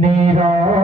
Nirob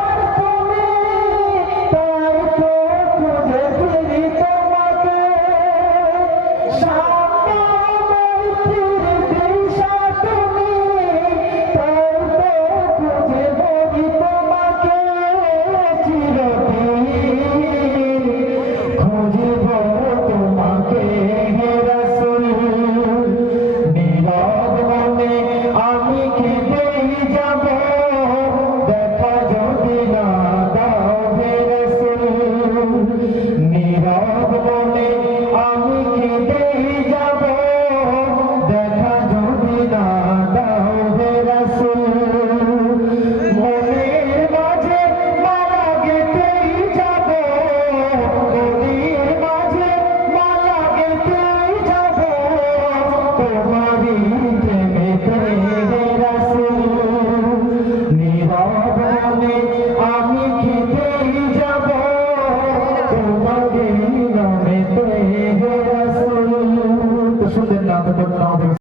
Thank you, John. പരിശുദ്ധ